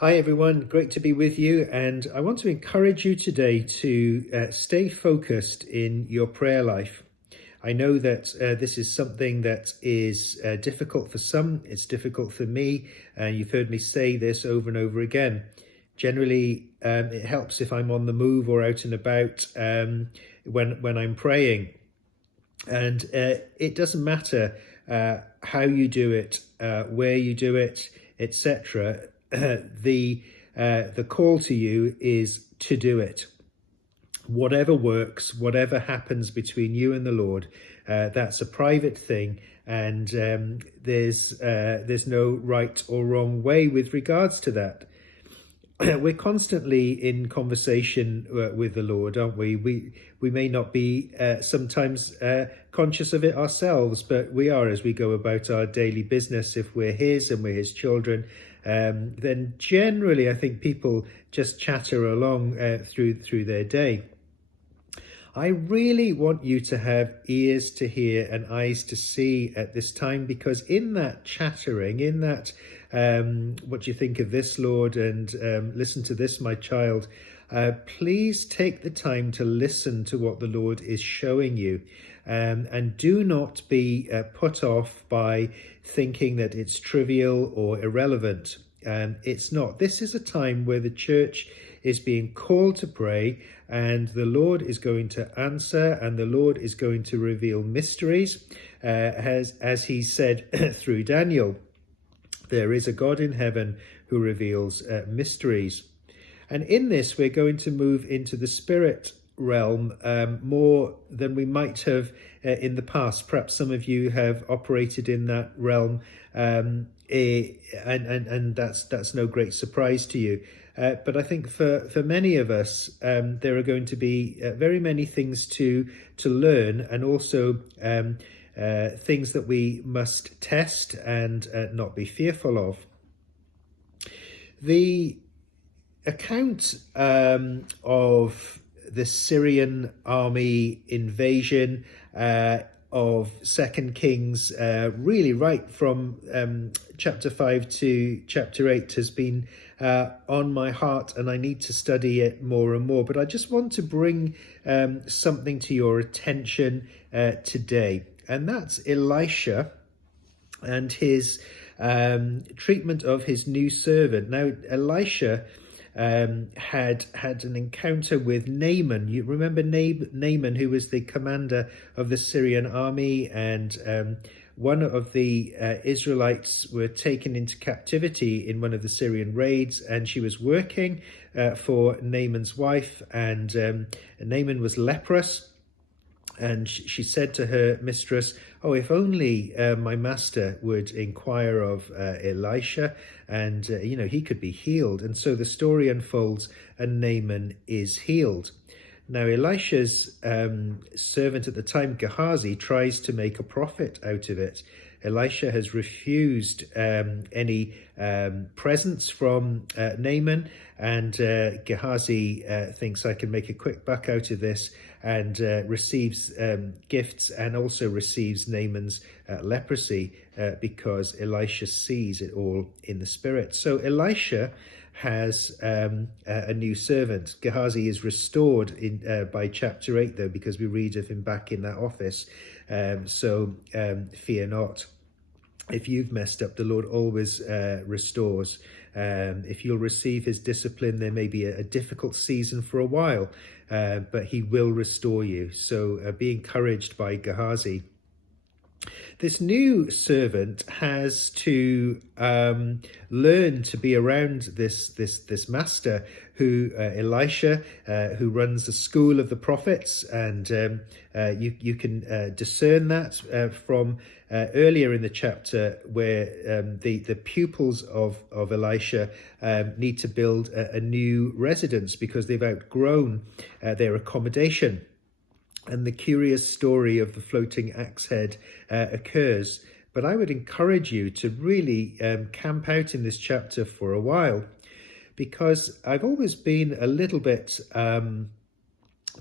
Hi everyone, great to be with you, and I want to encourage you today to stay focused in your prayer life. I know that this is something that is difficult for some, it's difficult for me, and you've heard me say this over and over again. Generally, it helps if I'm on the move or out and about when I'm praying. And it doesn't matter how you do it, where you do it, etc. The call to you is to do it. Whatever works, whatever happens between you and the Lord, that's a private thing, and there's no right or wrong way with regards to that. We're constantly in conversation with the Lord, aren't we? We may not be sometimes conscious of it ourselves, but we are as we go about our daily business. If we're His and we're His children, then generally I think people just chatter along through their day. I really want you to have ears to hear and eyes to see at this time, because in that chattering, in that what do you think of this, Lord, and listen to this, my child, please take the time to listen to what the Lord is showing you, and do not be put off by thinking that it's trivial or irrelevant. It's not. This is a time where the church is being called to pray, and the Lord is going to answer, and the Lord is going to reveal mysteries, as He said through Daniel. There is a God in heaven who reveals mysteries. And in this, we're going to move into the spirit realm more than we might have in the past. Perhaps some of you have operated in that realm, and that's no great surprise to you. But I think for many of us, there are going to be very many things to learn, and also things that we must test and not be fearful of. The account of the Syrian army invasion of 2 Kings, really right from chapter 5 to chapter 8, has been on my heart, and I need to study it more and more. But I just want to bring something to your attention today, and that's Elisha and his treatment of his new servant. Now, Elisha had an encounter with Naaman. You remember Naaman, who was the commander of the Syrian army, and one of the Israelites were taken into captivity in one of the Syrian raids, and she was working for Naaman's wife, and Naaman was leprous. And she said to her mistress, "Oh, if only my master would inquire of Elisha, and he could be healed." And so the story unfolds, and Naaman is healed. Now, Elisha's servant at the time, Gehazi, tries to make a profit out of it. Elisha has refused any presents from Naaman, and Gehazi thinks, "I can make a quick buck out of this," and receives gifts, and also receives Naaman's leprosy because Elisha sees it all in the spirit. So Elisha has a new servant. Gehazi is restored by chapter 8, though, because we read of him back in that office. So fear not. If you've messed up, the Lord always restores. If you'll receive His discipline, there may be a difficult season for a while, but He will restore you. So be encouraged by Gehazi. This new servant has to learn to be around this master, who Elisha, who runs the school of the prophets, and you can discern that from earlier in the chapter, where the pupils of Elisha need to build a new residence because they've outgrown their accommodation. And the curious story of the floating axe head occurs. But I would encourage you to really camp out in this chapter for a while, because I've always been a little bit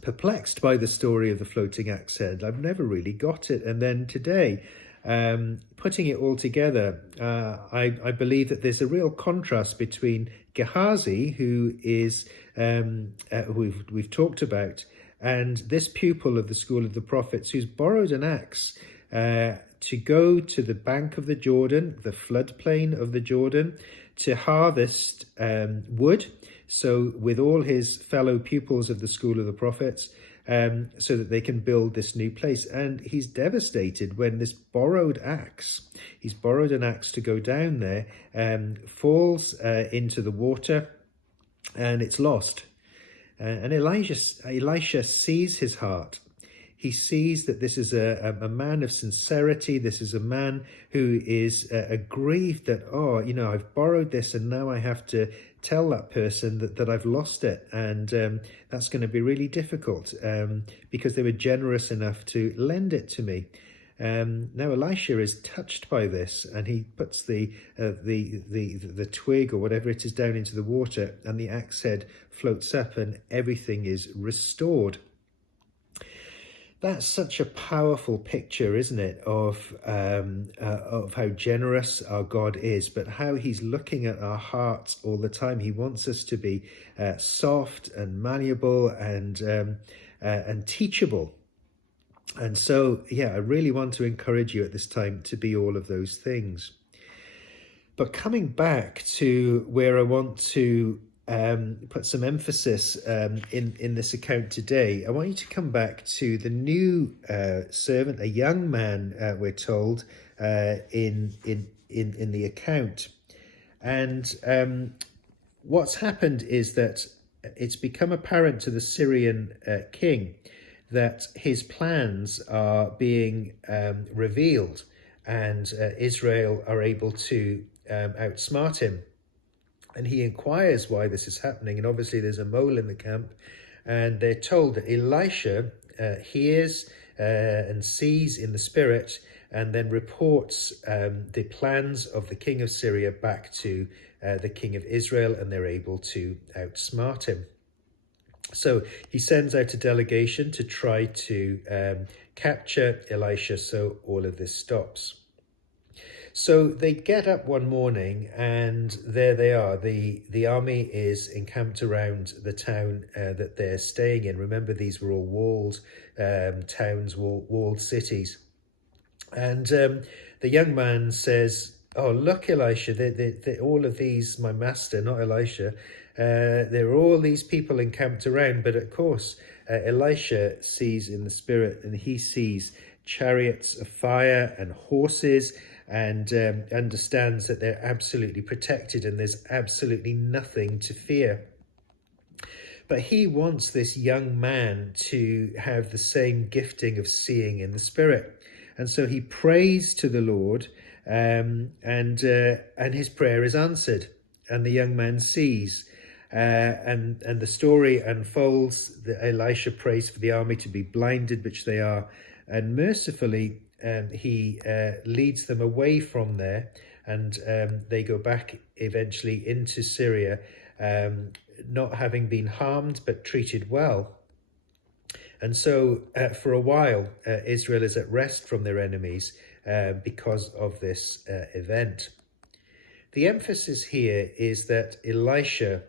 perplexed by the story of the floating axe head. I've never really got it. And then today putting it all together, I believe that there's a real contrast between Gehazi, who is we've talked about, and this pupil of the school of the prophets who's borrowed an axe to go to the bank of the Jordan, the floodplain of the Jordan, to harvest wood. So with all his fellow pupils of the school of the prophets, so that they can build this new place. And he's devastated when this he's borrowed an axe to go down there, falls into the water, and it's lost. And Elisha sees his heart. He sees that this is a man of sincerity. This is a man who is aggrieved that, I've borrowed this and now I have to tell that person that I've lost it. And that's going to be really difficult because they were generous enough to lend it to me. Now Elisha is touched by this, and he puts the twig or whatever it is down into the water, and the axe head floats up and everything is restored. That's such a powerful picture, isn't it, of how generous our God is, but how he's looking at our hearts all the time. He wants us to be soft and malleable and teachable. And so, I really want to encourage you at this time to be all of those things. But coming back to where I want to put some emphasis in this account today, I want you to come back to the new servant, a young man, we're told in the account. And what's happened is that it's become apparent to the Syrian king that his plans are being revealed, and Israel are able to outsmart him. And he inquires why this is happening. And obviously there's a mole in the camp. And they're told that Elisha hears and sees in the spirit, and then reports the plans of the king of Syria back to the king of Israel, and they're able to outsmart him. So he sends out a delegation to try to capture Elisha, so all of this stops. So they get up one morning, and there they are. The army is encamped around the town that they're staying in. Remember, these were all walled towns, walled cities. And the young man says, "Oh, look, Elisha, they're all of these, my master, not Elisha, there are all these people encamped around." But of course, Elisha sees in the spirit, and he sees chariots of fire and horses, and understands that they're absolutely protected and there's absolutely nothing to fear. But he wants this young man to have the same gifting of seeing in the spirit. And so he prays to the Lord, and his prayer is answered, and the young man sees. And the story unfolds that Elisha prays for the army to be blinded, which they are, and mercifully he leads them away from there, and they go back eventually into Syria, not having been harmed but treated well. And so for a while Israel is at rest from their enemies because of this event. The emphasis here is that Elisha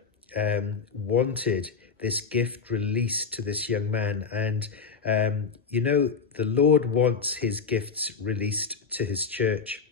wanted this gift released to this young man, and the Lord wants his gifts released to his church.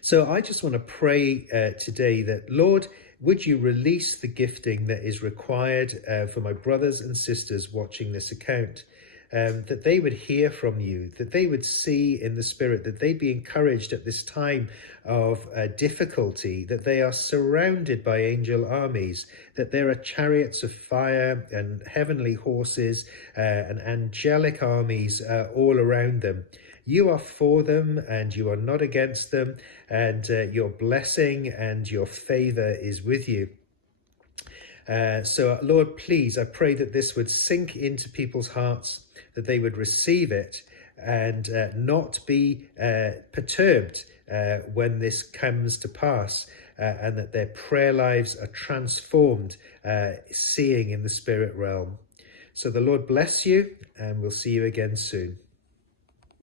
So I just want to pray today that, Lord, would you release the gifting that is required for my brothers and sisters watching this account, that they would hear from you, that they would see in the spirit, that they'd be encouraged at this time of difficulty, that they are surrounded by angel armies, that there are chariots of fire and heavenly horses and angelic armies all around them. You are for them and you are not against them, and your blessing and your favor is with you. So Lord, please, I pray that this would sink into people's hearts, that they would receive it and not be perturbed when this comes to pass, and that their prayer lives are transformed, seeing in the spirit realm. So the Lord bless you, and we'll see you again soon.